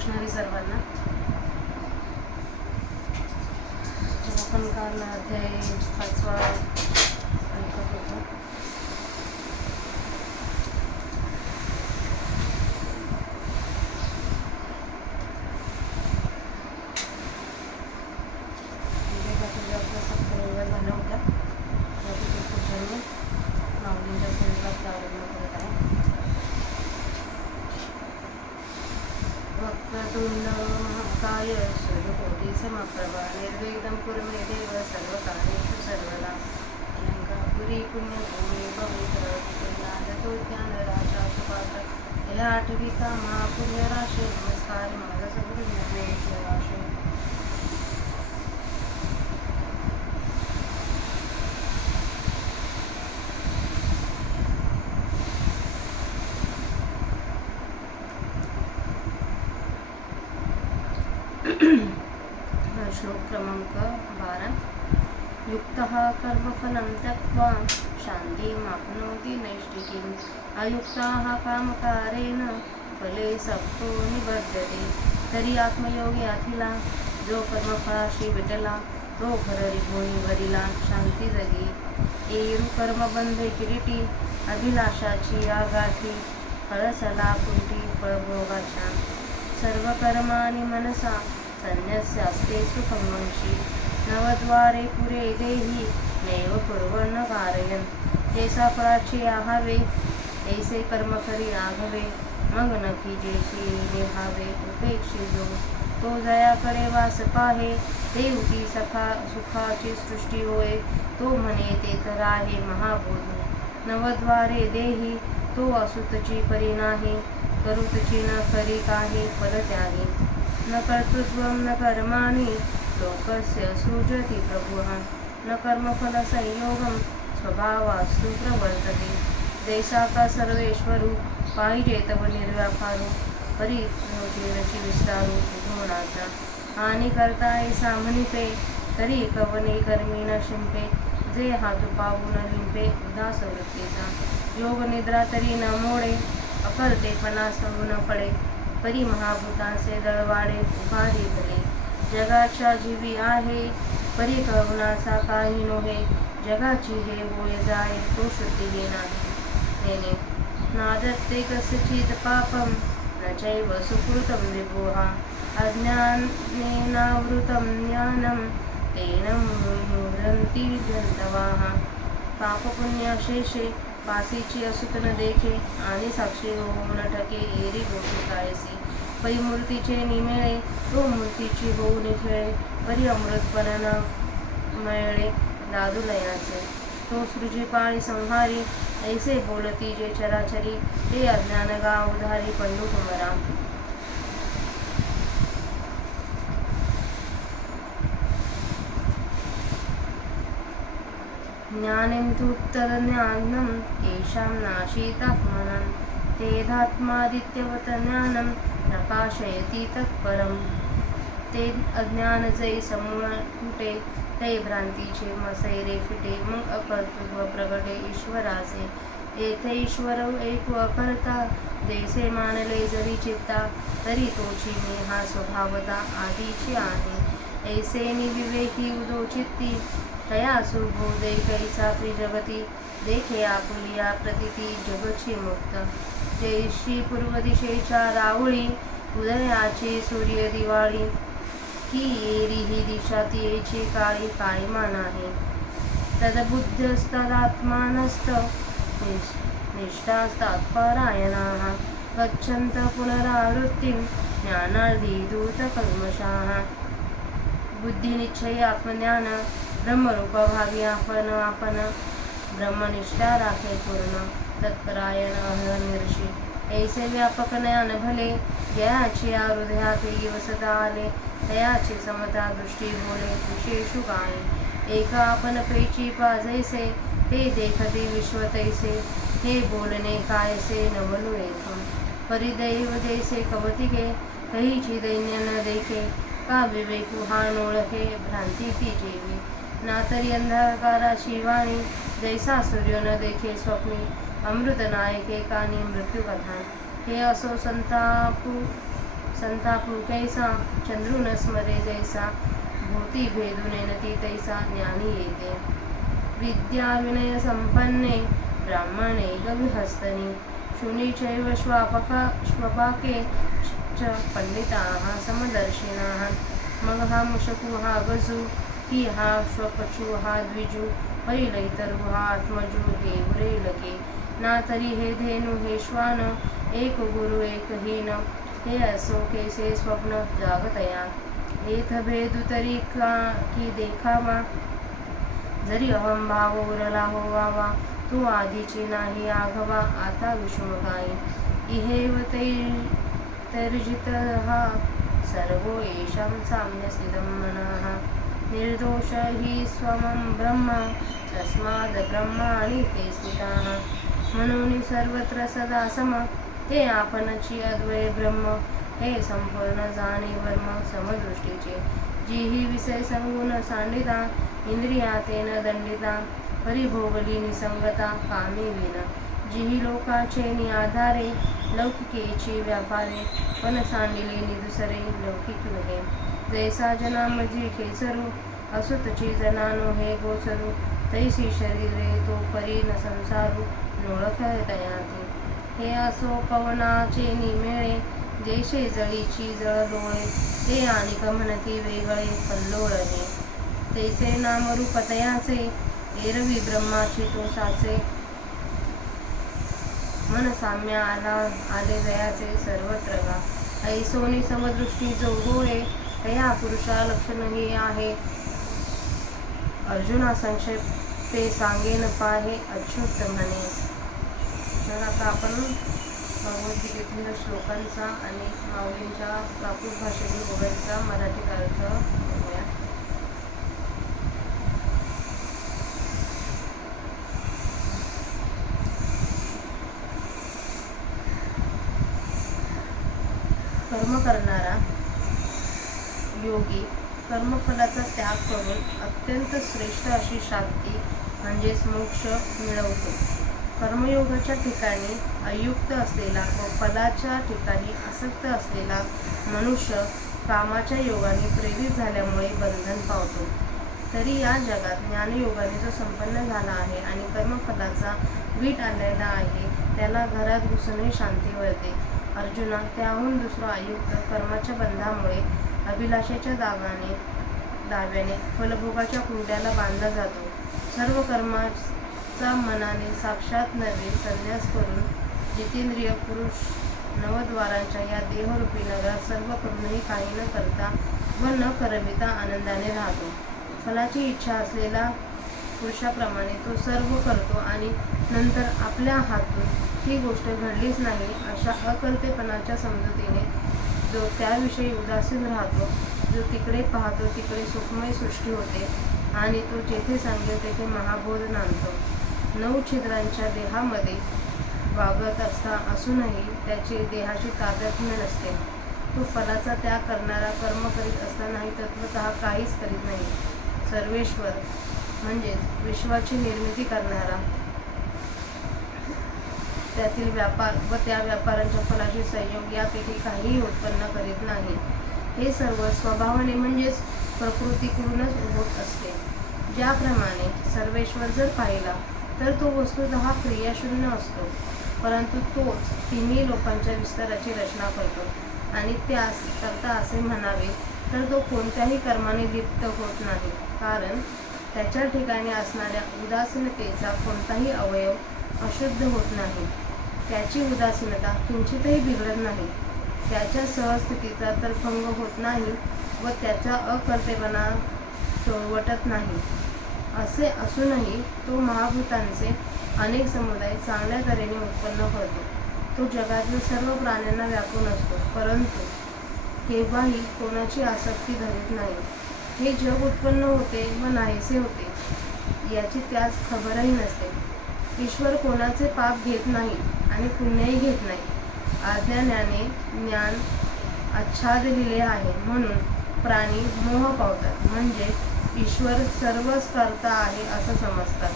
कृष्ण हरी सर्वांना. आपण काल अध्याय 5 ऐकत होतो. आपला सप्तरंग झाला होता. त्यापैकी पुढच्या मी माऊलींच्या सेवेला प्रारंभ करत आहे. वक्रतुंड महाकाय सूर्यकोटी समप्रभा निर्विघ्नं कुरु मे देव सर्वकार्येषु सर्वदा. अलंकापुरी पुण्यभूमी पवित्र दतो ज्ञानराजा सुपात्र या आठविका महापुण्यराशी नमस्कार माझा सगुरु ज्ञानेश्वराशी. श्लोक क्रमांक 12. युक्तः कर्मफलं त्यक्त्वा शान्तिमाप्नोति नैष्ठिकीम् अयुक्ताः कामकारेण फले सक्तो निबध्यते. तरी आत्मयोगी आथिला जो कर्मफळाशी विटला तो खररी भोनी भरिला शांती जगी. एरू कर्मबंधे किरीटी अभिलाषाची आगाठी फळसला कुंठी फळभोगाच्या. सर्व कर्माणि मनसा संन्यस्यास्ते सुखं वंशी नवद्वारे पुरे देही नैव कुर्वन्न कारयन्. जैसा फळाचे आहावे ऐसे कर्म करी आघवे मग नखी जेशी निभावे उपेक्षी जो तो जयाकडे वास पाहे देवती सखा सुखाची सृष्टी होय तो म्हणे ते तर आहे महाबोध. नवद्वारे देही तो असुतची परी नाही करुतची न करी काही फल त्यागी. न कर्तृत्वं न कर्माणि लोकस्य सृजति प्रभुः न कर्मफल संयोगं स्वभावास्तु प्रवर्तते. जैसा का सर्वेश्वरू पाहिजे तव निर्व्यापारू परी रची विस्तारू गुणाचा. हानी करता ऐसा म्हणिपे तरी कवने कर्मी न शिंपे जे हात पाहून लिंपे उदास वृत्तीचा. योग निद्रा तरी न मोडे अकर्तेपणा संग न पडे परी महाभूतांचे दळवाडे उभारी भले. जगाच्या जीवी आहे परी करुणाचा काही नोहे जगाची हे होय जाय तो शुद्धी हे नाही. नादत्ते कस्यचित् पापं न चैव सुकृतं विभुः अज्ञानेनावृतं ज्ञानं तेन मुह्यन्ति जन्तवः. पापपुण्याशेषे पासीची असुत न देखे आणि साक्षी होऊन ठके एरी गोष्टी कायसी. पै मूर्तीचे निमेळे तो मूर्तीची होऊन खेळे परी अमृतपण न मिळे दादुलयाचे. तो सृजी पाळी संहारी ऐसे बोलती जे चराचरी ते अज्ञान गा उधारी पंडू कुमरा. ज्ञानं तु तदज्ञानं येषां नाशीतात्मनं तेधात्मादित्यवत ज्ञानं प्रकाशयति तत्परम्. ते अज्ञान जै समूळ फुटे तै भ्रांतीचे मसैरे फिटे मग अकर्तृत्व प्रगटे ईश्वराचे. येथे ईश्वर ऐकू अकर्ता जैसे मानले जरी चित्ता तरी तोची मी हा स्वभावता आधीची आहे. ऐसे निविवेकी उदो चित्ती तया सुबोधे कैसा त्रिजगती देखे आपुलिया प्रतिती जगची मुक्त. जैशी पूर्व दिशेच्या राऊळी उदयाची सूर्य दिवाळी की एरी ही दिशा तियेची काळी काळीमा नाही. तद्बुद्धस्तदात्मानस्त निष्ठास्तात्परायणाः गच्छन्त पुनरावृत्तिं ज्ञानार्धी दूतकल्मषाः. बुद्धिनिश्चय आत्मज्ञान ब्रह्मरूप भावी आपण ब्रह्मनिष्ठा राखे पूर्ण तत्परायण अहर्निशी. ऐसे व्यापक ज्ञान भले जयाची हृदयात वसता आले तयाची समता दृष्टी बोले विशेषु काय. एका आपण पेची पाजैसे ते देखते विश्व तैसे हे बोलणे कायसे नवलु एकम. परिदैव जैसे कवतिके कहीची दैन्य न देखे का विवेकू हा नोळखे भ्रांती ती जेवी. नातरी अंधकाराची वाणी जैसा सूर्य न देखे स्वप्नी अमृत नायके कानी मृत्यू कथा. हे असो संतापू कैसा चंद्रू न स्मरे जैसा भूती भेदू नेनती तैसा ज्ञानी येते विद्या विनय संपन्ने ब्राह्मणे गविहस्तनी शुनी चैव श्वपाके च पंडिताः समदर्शिनाः मग हा मुशकू हा गजू की हा श्वपचू हा द्विजू परिलैतरू हा आत्मजू हे उरेलके ना तरी हे धेनू हे श्वान एक गुरु एक हीन हे असो कैसे स्वप्न जागतया एथ भेदू तरी का की देखावा जरी अहंभाव उरला होवावा तू आधीची नाही आघवा आता विषम काही इहेव तैर्जित हा सर्वो येषां साम्यसिदं मनः निर्दोष हि स्वमं ब्रह्म तस्माद् ब्रह्माणि ते स्थिताः म्हणून सर्वत्र सदा सम ते आपणची अद्वय ब्रह्म हे संपूर्ण जाणे वर्म समदृष्टीचे जी ही विषय संगुण सांडिता इंद्रिया तेन दंडिता परिभोगली निसंगता कामी विना जी ही लोकाचे आधारे लौकिकेची व्यापारे पण सांडिले निदुसरे लौकिक नव्हे जैसा जनामजी खेचरू असुतची जनानो हे गोचरू तैसी शरीरे तो परी न संसारू नोळख तयाती हे असो पवनाचे निमेळे जैसे जळीची जळलोळे ते आणिक म्हणती वेगळे कल्लोळहे तैसे नामरूपतयाचे एरवी ब्रह्माची तो साचे मन साम्य आले जयाचे सर्वत्र गा ऐसोनी समदृष्टी जो होय तया पुरुषा लक्षणही आहे अर्जुना संक्षेपे सांगेन पाहे अच्युत म्हणे. तर आता आपण भगवद्गीतेतील श्लोकांचा आणि माऊलींच्या प्राकृत भाषेतील ओव्यांचा मराठी अर्थ बघूया. कर्म करणारा योगी कर्मफलाचा त्याग करून अत्यंत श्रेष्ठ अशी शांती म्हणजेच मोक्ष मिळवतो. कर्मयोगाच्या ठिकाणी अयुक्त असलेला व फलाच्या ठिकाणी आसक्त असलेला मनुष्य कामाच्या योगाने प्रेरित झाल्यामुळे बंधन पावतो. तरी या जगात ज्ञानयोगाने जो संपन्न झाला आहे आणि कर्मफलाचा वीट आणलेला आहे त्याला घरात घुसूनही शांती मिळते. अर्जुना, त्याहून दुसरा अयुक्त कर्माच्या बंधामुळे अभिलाषेच्या दाव्याने फलभोगाच्या कुंड्याला बांधला जातो. सर्व कर्माचा मनाने साक्षात नव्हे संन्यास करून जितेंद्रिय पुरुष नवद्वारांच्या या देहरूपी नगरात सर्व करूनही काही न करता व न करविता आनंदाने राहतो. फलाची इच्छा असलेला पुरुषाप्रमाणे तो सर्व करतो आणि नंतर आपल्या हातून ही गोष्ट घडलीच नाही अशा अकर्तेपणाच्या समजुतीने जो त्याविषयी उदासीन राहतो, जो तिकडे पाहतो तिकडे सुखमय सृष्टी होते आणि तो जेथे सांगेल तेथे महाबोध नांदतो. 9 छिद्रांच्या देहामध्ये वागत असूनही त्याची देहाची तादात्म्य नसते. तो फलाचा त्याग करणारा कर्म करीत असतानाही तत्वतः काहीच करीत नाही. सर्वेश्वर म्हणजेच विश्वाची निर्मिती करणारा, त्यातील व्यापार व त्या व्यापारांच्या फलाचे संयोग यापैकी काहीही उत्पन्न करीत नाही. हे सर्व स्वभावाने म्हणजेच प्रकृतीकडूनच होत असते. ज्याप्रमाणे सर्वेश्वर जर पाहिला तर तो वस्तुतः क्रियाशून्य असतो, परंतु तोच तिन्ही लोकांच्या विस्ताराची रचना करतो आणि त्यास करता असे म्हणावे तर तो कोणत्याही कर्माने लिप्त होत नाही, कारण त्याच्या ठिकाणी असणाऱ्या उदासीनतेचा कोणताही अवयव अशुद्ध होत नाही. त्याची उदासीनता किंचितही बिघडत नाही, त्याच्या सहस्थितीचा तर भंग होत नाही व त्याचा अकर्तेपणा चोळवटत नाही. असे असूनही तो महाभूतांचे अनेक समुदाय चांगल्या तऱ्हेने उत्पन्न करतो. तो जगातील सर्व प्राण्यांना व्यापून असतो, परंतु केव्हाही कोणाची आसक्ती धरीत नाही. हे जग उत्पन्न होते व नाहीसे होते याची त्यास खबरही नसते. ईश्वर कोणाचे पाप घेत नाही आणि पुण्यही घेत नाही. अज्ञानाने ज्ञान आच्छादलेले आहे म्हणून प्राणी मोह पावतात, म्हणजे ईश्वर सर्वच करता आहे असं समजतात.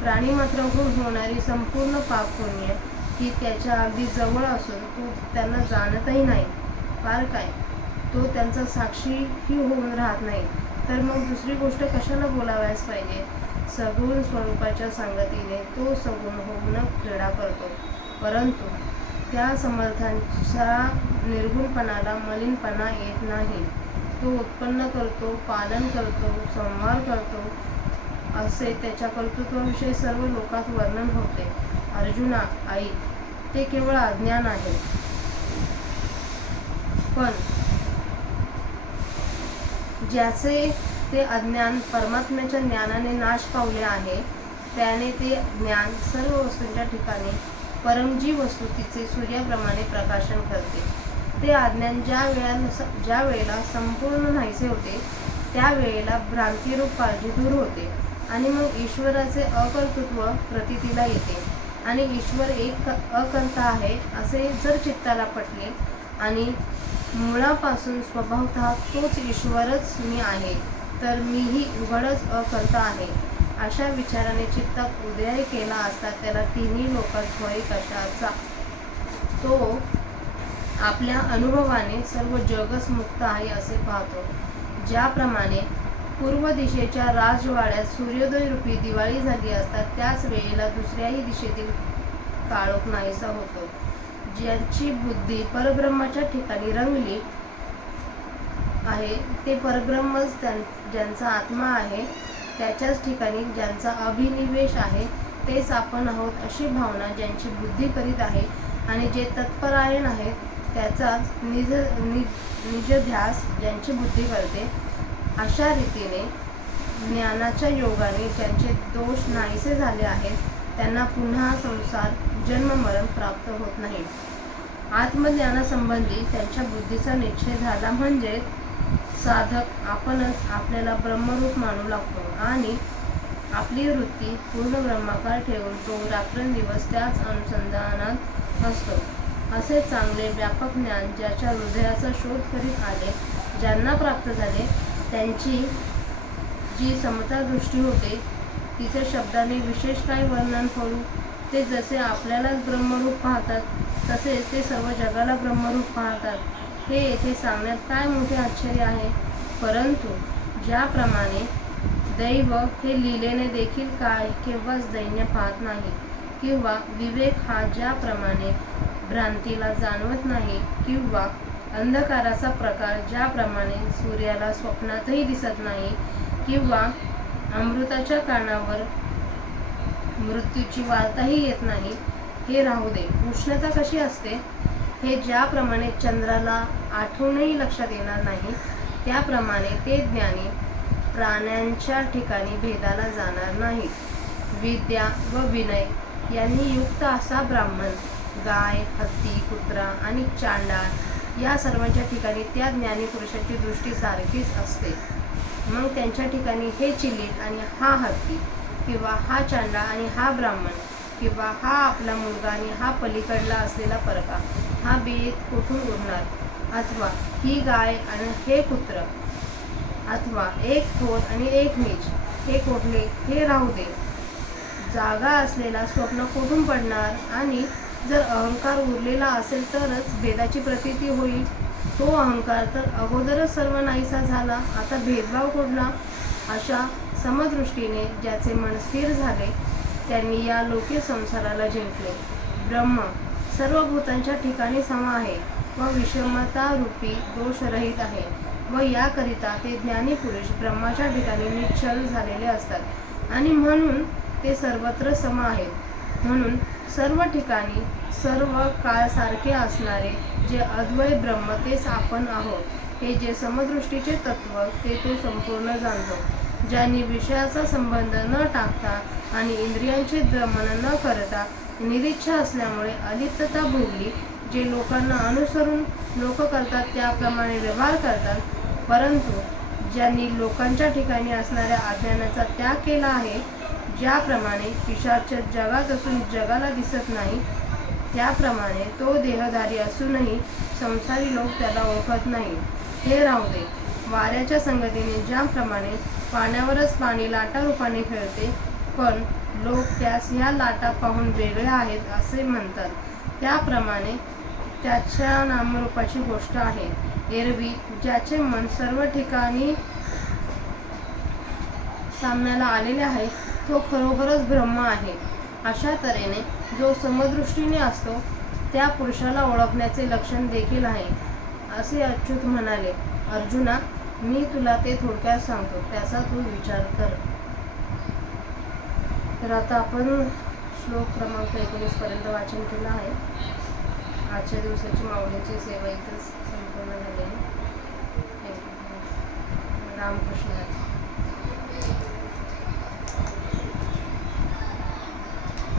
प्राणी मात्र होणारी संपूर्ण पाप पुण्य ही त्याच्या अगदी जवळ असून तो त्यांना जाणतही नाही. फार काय, तो त्यांचा साक्षीही होऊन राहत नाही, तर मग दुसरी गोष्ट कशाला बोलावयास पाहिजे. सगुण स्वरूपाच्या संगतीने तो सगुण होऊन क्रीडा करतो, परंतु त्या समर्थांच्या निर्गुणपणाला मलिनपणा येत नाही. तो उत्पन्न करतो, पालन करतो, संहार करतो, असे त्याच्या कर्तृत्वाविषयी सर्व लोकात वर्णन होते. अर्जुना, ऐक, ते केवळ अज्ञान आहे. पण ज्याचे ते अज्ञान परमात्म्याच्या ज्ञानाने नाश पावले आहे, त्याने ते ज्ञान सर्व वस्तूंच्या ठिकाणी परमजी वस्तू तिचे सूर्याप्रमाणे प्रकाशन करते. ते अज्ञान ज्या वेळेला संपूर्ण नाहीसे होते, त्यावेळेला भ्रांतिरूप काळजी दूर होते आणि मग ईश्वराचे अकर्तृत्व प्रतीतीला येते. आणि ईश्वर एक अकर्ता आहे असे जर चित्ताला पटले आणि मुळापासून स्वभावतः तोच ईश्वरच मी आहे, तर मीही उघडच अकर्ता आहे, अशा विचाराने चित्तात उदय केला असता त्याला तिन्ही लोकात भय कशाचा. तो आपल्या अनुभवाने सर्व जगच मुक्त आहे असे पाहतो. ज्याप्रमाणे पूर्व दिशेच्या राजवाड्यात सूर्योदय रूपी दिवाळी झाली असता त्याच वेळेला दुसऱ्याही दिशेतील काळोख नाहीसा होतो. ज्यांची बुद्धी परब्रह्माच्या ठिकाणी रंगली आहे, ते परब्रह्मच ज्यांचा आत्मा आहे, त्याच्याच ठिकाणी ज्यांचा अभिनिवेश आहे, तेच आपण आहोत अशी भावना ज्यांची बुद्धी करीत आहे आणि जे तत्परायण आहेत, त्याचाच निजध्यास ज्यांची बुद्धी करते, अशा रीतीने ज्ञानाच्या योगाने ज्यांचे दोष नाहीसे झाले आहेत, त्यांना पुन्हा संसार जन्ममरण प्राप्त होत नाही. आत्मज्ञानासंबंधी त्यांच्या बुद्धीचा निश्चय झाला म्हणजे साधक आपणच आपल्याला ब्रह्मरूप मानू लागतो आणि आपली वृत्ती पूर्ण ब्रह्माकार ठेवून तो रात्रंदिवस त्याच अनुसंधानात असतो. असे चांगले व्यापक ज्ञान ज्याच्या हृदयाचा शोध करीत आले, ज्यांना प्राप्त झाले, त्यांची जी समता दृष्टी होते, तिचे शब्दाने विशेष काय वर्णन करू. ते जसे आपल्यालाच ब्रह्मरूप पाहतात, तसेच ते सर्व जगाला ब्रह्मरूप पाहतात. हे येथे सांगण्यात काय मोठे आश्चर्य आहे. परंतु ज्याप्रमाणे दैव हे लीलेने देखील काय केव्हाच दैन्य पाहत नाही, किंवा विवेक हा ज्याप्रमाणे भ्रांतीला जाणवत नाही, किंवा अंधकाराचा प्रकार ज्याप्रमाणे सूर्याला स्वप्नातही दिसत नाही, किंवा अमृताच्या कानावर मृत्यूची वार्ताही येत नाही, हे राहू दे. उष्णता कशी असते हे ज्याप्रमाणे चंद्राला आठवूनही लक्षात येणार नाही, त्याप्रमाणे ते ज्ञानी प्राण्यांच्या ठिकाणी भेदाला जाणार नाही. विद्या व विनय यांनी युक्त असा ब्राह्मण गाय, हत्ती, कुत्रा आणि चांडाळ या सर्वांच्या ठिकाणी त्या ज्ञानी पुरुषाची दृष्टी सारखीच असते. मग त्यांच्या ठिकाणी हे चिलीट आणि हा हत्ती, किंवा हा चांडाळ आणि हा ब्राह्मण, किंवा हा आपला मुलगा आणि हा पलीकडला असलेला परका, हा भेद कोठून उरणार. अथवा ही गाय आणि हे कुत्र, अथवा एक थोर आणि एक नीच, हे कोठले, हे राहू दे. जागा असलेला स्वप्न कोठून पडणार. आणि जर अहंकार उरलेला असेल तरच भेदाची प्रतीती होईल. तो अहंकार तर अगोदरच सर्व नाहीसा झाला, आता भेदभाव कुठला. अशा समदृष्टीने ज्याचे मन स्थिर झाले, त्यांनी या लोके संसाराला जिंकले. ब्रह्म सर्व भूतांच्या ठिकाणी सम आहे व विषमता रूपी दोषरहित आहे, व याकरिता ते ज्ञानी पुरुष ब्रह्माच्या ठिकाणी निश्चल झालेले असतात आणि म्हणून ते सर्वत्र सम आहेत. म्हणून सर्व ठिकाणी सर्व काळ सारखे असणारे जे अद्वय ब्रह्म तेच आपण आहोत. हे जे समदृष्टीचे तत्व ते तो संपूर्ण जाणतो. ज्यांनी विषयाचा संबंध न टाकता आणि इंद्रियांचे दमन न करता निरीच्छा असल्यामुळे अलिप्तता भोगली, जे लोकांना अनुसरून लोक करतात त्याप्रमाणे व्यवहार करतात, परंतु ज्यांनी लोकांच्या ठिकाणी असणाऱ्या अज्ञानाचा त्याग केला आहे, ज्याप्रमाणे पिशाच जगात असून जगाला दिसत नाही, त्याप्रमाणे तो देहधारी असूनही संसारी लोक त्याला ओळखत नाही, हे राहू दे. वाऱ्याच्या संगतीने ज्याप्रमाणे पाण्यावरच पाणी लाटा रूपाने खेळते, पण लोक त्यास ह्या लाटा पाहून वेगळ्या आहेत असे म्हणतात, त्याप्रमाणे त्याच्या नामरूपाची गोष्ट आहे. एरवी ज्याचे मन सर्व ठिकाणी सामन्याला आलेले आहे तो खरोखरच ब्रह्म आहे. अशा तऱ्हेने जो समदृष्टीने असतो त्या पुरुषाला ओळखण्याचे लक्षण देखील आहे, असे अच्युत म्हणाले. अर्जुना, मी तुला ते थोडक्यात सांगतो, त्याचा तू विचार कर. तर आता आपण श्लोक क्रमांक 19 पर्यंत वाचन केलं आहे. आजच्या दिवसाची माऊलींची सेवा इथंच संपूर्ण झाली आहे. रामकृष्ण.